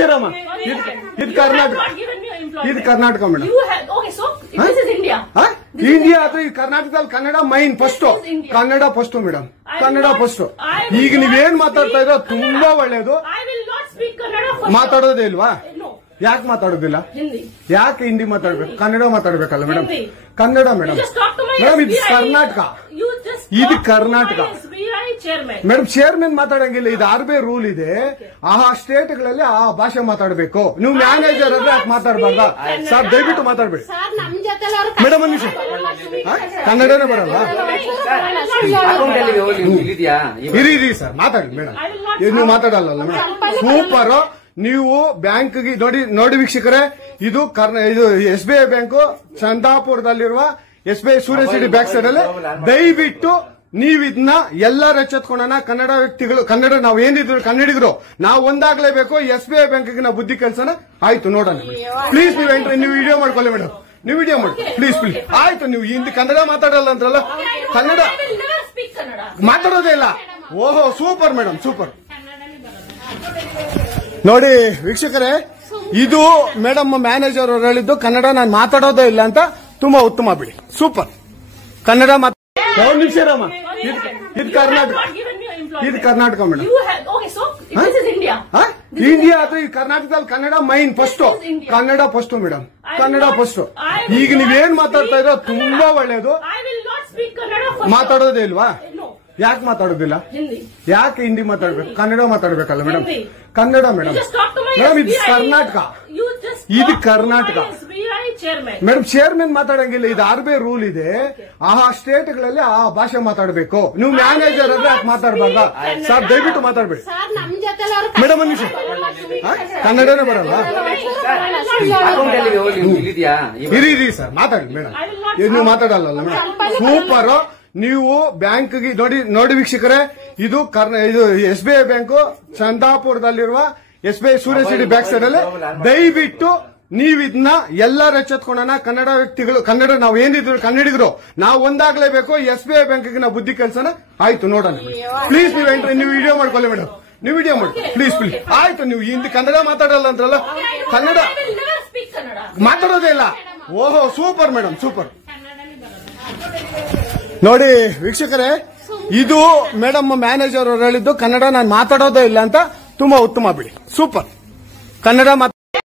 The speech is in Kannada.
ನಿಮಿಷ ರಾಮ, ಇದು ಕರ್ನಾಟಕ, ಇದು ಕರ್ನಾಟಕ ಮೇಡಮ್. ಇಂಡಿಯಾ ಅಥವಾ ಈ ಕರ್ನಾಟಕದಲ್ಲಿ Kannada main first, Kannada first madam, Kannada first. ಈಗ ನೀವೇನ್ ಮಾತಾಡ್ತಾ ಇರೋ ತುಂಬಾ ಒಳ್ಳೇದು. ಮಾತಾಡೋದೇ ಇಲ್ವಾ? ಯಾಕೆ ಮಾತಾಡೋದಿಲ್ಲ? ಯಾಕೆ ಹಿಂದಿ ಮಾತಾಡ್ಬೇಕು? ಕನ್ನಡ ಮಾತಾಡ್ಬೇಕಲ್ಲ ಮೇಡಮ್? ಕನ್ನಡ ಮೇಡಮ್. ಮೇಡಮ್ ಇದು ಕರ್ನಾಟಕ, ಇದು ಕರ್ನಾಟಕ ಮೇಡಮ್. ಚೇರ್ಮನ್ ಮಾತಾಡಂಗಿಲ್ಲ, ಇದು RBI ರೂಲ್ ಇದೆ. ಆ ಸ್ಟೇಟ್ಗಳಲ್ಲಿ ಆ ಭಾಷೆ ಮಾತಾಡಬೇಕು. ನೀವು ಮ್ಯಾನೇಜರ್ ಆದ್ರೆ ಯಾಕೆ ಮಾತಾಡಬಾರ್ದ? ಸರ್ ದಯವಿಟ್ಟು ಮಾತಾಡ್ಬೇಡಿ ಮೇಡಮ್. ಒಂದು ನಿಮಿಷ, ಕನ್ನಡನೇ ಬರಲ್ಲ? ಇರಿ ಸರ್, ಮಾತಾಡಿ ಮೇಡಮ್. ನೀವು ಮಾತಾಡಲ್ಲ ಮೇಡಮ್? ಸೂಪರ್. ನೀವು ಬ್ಯಾಂಕ್ಗೆ ನೋಡಿ ವೀಕ್ಷಕರೇ, ಇದು SBI ಬ್ಯಾಂಕು ಚಂದಾಪುರದಲ್ಲಿರುವ SBI ಸೂರ್ಯ ಸಿಟಿ ಬ್ಯಾಕ್ ಸೈಡ್ ಅಲ್ಲಿ. ದಯವಿಟ್ಟು ನೀವು ಇದನ್ನ ಎಲ್ಲರೂ ಎಚ್ಚೆತ್ಕೊಳ್ಳೋಣ. ಕನ್ನಡ ವ್ಯಕ್ತಿಗಳು, ಕನ್ನಡ ನಾವು ಏನಿದ್ರು ಕನ್ನಡಿಗರು, ನಾವು ಒಂದಾಗ್ಲೇಬೇಕು. SBI ಬ್ಯಾಂಕ್ಗೆ ನಾವು ಬುದ್ಧಿ ಕಲ್ಸೋಣ. ಆಯ್ತು, ನೋಡೋಣ ಪ್ಲೀಸ್. ನೀವು ವಿಡಿಯೋ ಮಾಡ್ಕೊಳ್ಳಿ ಮೇಡಮ್, ನೀವು ವಿಡಿಯೋ ಮಾಡಿ ಪ್ಲೀಸ್. ಆಯ್ತು, ನೀವು ಹಿಂದಿ ಕನ್ನಡ ಮಾತಾಡಲ್ಲ ಅಂದ್ರಲ್ಲ? ಕನ್ನಡ ಮಾತಾಡೋದೇ ಇಲ್ಲ. ಓಹೋ, ಸೂಪರ್ ಮೇಡಮ್, ಸೂಪರ್. ನೋಡಿ ವೀಕ್ಷಕರೇ, ಇದು ಮೇಡಮ್ ಮ್ಯಾನೇಜರ್ ಅವರು ಹೇಳಿದ್ದು ಕನ್ನಡ ನಾನು ಮಾತಾಡೋದೇ ಇಲ್ಲ ಅಂತ. ತುಂಬಾ ಉತ್ತಮ ಬಿಡಿ, ಸೂಪರ್. ಕನ್ನಡ ನಿಮಿಷ ರಾಮ, ಇದು ಕರ್ನಾಟಕ, ಇದು ಕರ್ನಾಟಕ ಮೇಡಮ್. ಇಂಡಿಯಾ ಅಥವಾ ಈ ಕರ್ನಾಟಕದಲ್ಲಿ Kannada main first, Kannada first madam, Kannada first. ಈಗ ನೀವೇನ್ ಮಾತಾಡ್ತಾ ಇರೋ ತುಂಬಾ ಒಳ್ಳೇದು. ಮಾತಾಡೋದೇ ಇಲ್ವಾ? ಯಾಕೆ ಮಾತಾಡೋದಿಲ್ಲ? ಯಾಕೆ ಹಿಂದಿ ಮಾತಾಡ್ಬೇಕು? ಕನ್ನಡ ಮಾತಾಡ್ಬೇಕಲ್ಲ ಮೇಡಮ್? ಕನ್ನಡ ಮೇಡಮ್. ಮೇಡಮ್ ಇದು ಕರ್ನಾಟಕ, ಇದು ಕರ್ನಾಟಕ ಮೇಡಮ್. ಚೇರ್ಮನ್ ಮಾತಾಡಂಗಿಲ್ಲ, ಇದು RBI ರೂಲ್ ಇದೆ. ಆ ಸ್ಟೇಟ್ಗಳಲ್ಲಿ ಆ ಭಾಷೆ ಮಾತಾಡಬೇಕು. ನೀವು ಮ್ಯಾನೇಜರ್ ಆದ್ರೆ ಯಾಕೆ ಮಾತಾಡಬಾರ್ದ? ಸರ್ ದಯವಿಟ್ಟು ಮಾತಾಡ್ಬೇಡಿ ಮೇಡಮ್. ಒಂದು ನಿಮಿಷ, ಕನ್ನಡನೇ ಬರಲ್ಲ? ಇರಿ ಸರ್, ಮಾತಾಡಿ ಮೇಡಮ್. ನೀವು ಮಾತಾಡಲ್ಲ ಮೇಡಮ್? ಸೂಪರ್. ನೀವು ಬ್ಯಾಂಕ್ಗೆ ನೋಡಿ ವೀಕ್ಷಕರೇ, ಇದು SBI ಬ್ಯಾಂಕು ಚಂದಾಪುರದಲ್ಲಿರುವ SBI ಸೂರ್ಯ ಸಿಟಿ ಬ್ಯಾಕ್ ಸೈಡ್ ಅಲ್ಲಿ. ದಯವಿಟ್ಟು ನೀವು ಇದನ್ನ ಎಲ್ಲರೂ ಎಚ್ಚೆತ್ಕೊಳ್ಳೋಣ. ಕನ್ನಡ ವ್ಯಕ್ತಿಗಳು, ಕನ್ನಡ ನಾವು ಏನಿದ್ರು ಕನ್ನಡಿಗರು, ನಾವು ಒಂದಾಗ್ಲೇಬೇಕು. SBI ಬ್ಯಾಂಕ್ಗೆ ನಾವು ಬುದ್ಧಿ ಕಲ್ಸೋಣ. ಆಯ್ತು, ನೋಡೋಣ ಪ್ಲೀಸ್. ನೀವು ವಿಡಿಯೋ ಮಾಡ್ಕೊಳ್ಳಿ ಮೇಡಮ್, ನೀವು ವಿಡಿಯೋ ಮಾಡಿ ಪ್ಲೀಸ್. ಆಯ್ತು, ನೀವು ಹಿಂದಿ ಕನ್ನಡ ಮಾತಾಡಲ್ಲ ಅಂದ್ರಲ್ಲ? ಕನ್ನಡ ಮಾತಾಡೋದೇ ಇಲ್ಲ. ಓಹೋ, ಸೂಪರ್ ಮೇಡಮ್, ಸೂಪರ್. ನೋಡಿ ವೀಕ್ಷಕರೇ, ಇದು ಮೇಡಮ್ ಮ್ಯಾನೇಜರ್ ಅವರು ಹೇಳಿದ್ದು ಕನ್ನಡ ನಾನು ಮಾತಾಡೋದೇ ಇಲ್ಲ ಅಂತ. ತುಂಬಾ ಉತ್ತಮ ಬಿಡಿ, ಸೂಪರ್. ಕನ್ನಡ